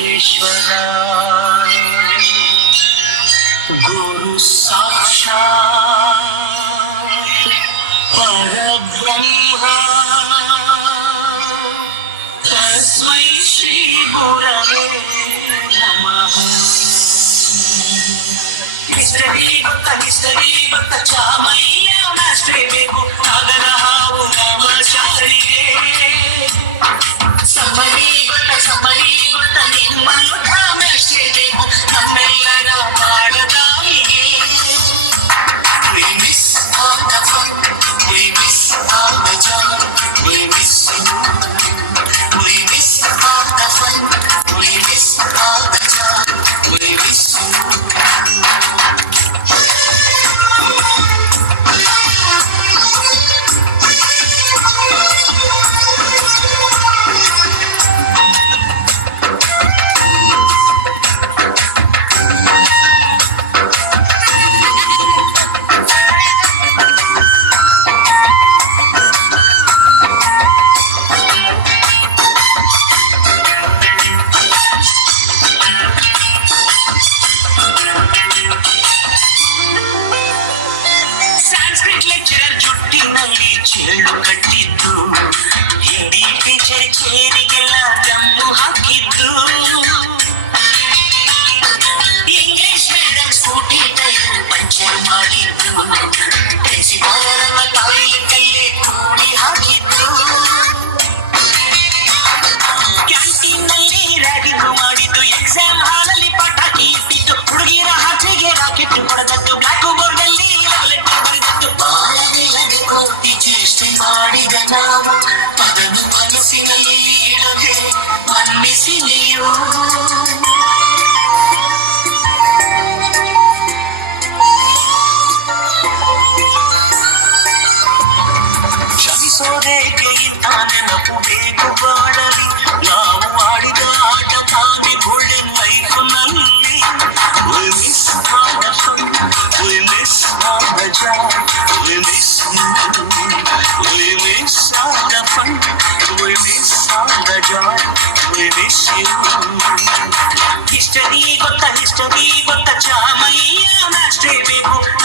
सर्वेश्वरा गुरु साक्षात् परब्रह्मा तस्मै श्री गुरवे नमः। हिस्टरी बत्त चामಯ್ಯ ಮಾಸ್ಟ್ರೇ ಬೇಕು ನಾಗರ ಹಾವು ನಾಮಚಾರಿಗೆ ಸಮರಿ ಬತ್ತ ನಿಮ್ಮನ್ನು ತಾಮಷ್ಟೇ ಬೇಕು ನಮ್ಮೆಲ್ಲರ ಬಾಳದಾವಿಗೆ. We miss all the fun, we miss all the joy, we miss you. We miss all the fun, we miss all the joy, we miss you. ಚೇಳು ಕಟ್ಟಿದ್ದು ಹಿಂದಿ ಟೀಚರ್ ಚೇರಿಗೆಲ್ಲ ದಮ್ಮು ಹಾಕಿದ್ದು English madam scooty tyre puncture ಮಾಡಿದ್ದು ಪ್ರಿನ್ಸಿಪಾಲರನ್ನ ತಾಯಿಯ ಕೈಲಿ ಕೂಡಿ ಹಾಕಿದ್ದು ಕ್ಯಾಂಟೀನ್ನಲ್ಲಿ ragging ಮಾಡಿದ್ದು ಎಕ್ಸಾಮ್ ಹಾಲಲ್ಲಿ ಪಟಾಕಿ ಇಟ್ಟಿದ್ದು ಹುಡುಗಿರ ಹಾಸಿಗೆ ರಾಕೆಟ್ ಹೊಡೆದದ್ದು ಬ್ಲಾಕ್ ಬೋರ್ಡ್ ಅಲ್ಲಿ ಲೆಟರ್ ಬರೆದದ್ದು ಬಾಳವಿಲ್ಲದೆ ಕೋಟಿ ಚೇಷ್ಟೆ ಮಾಡಿದ ನಾವು ಅದನ್ನು ಮನಸ್ಸಿನಲ್ಲಿ ಇಡದೆ ಮನ್ನಿಸಿ ನೀವು. ಕ್ಷಮಿಸೋದೇಕೆ ಇಂಥ ನೆನಪು ಬೇಕು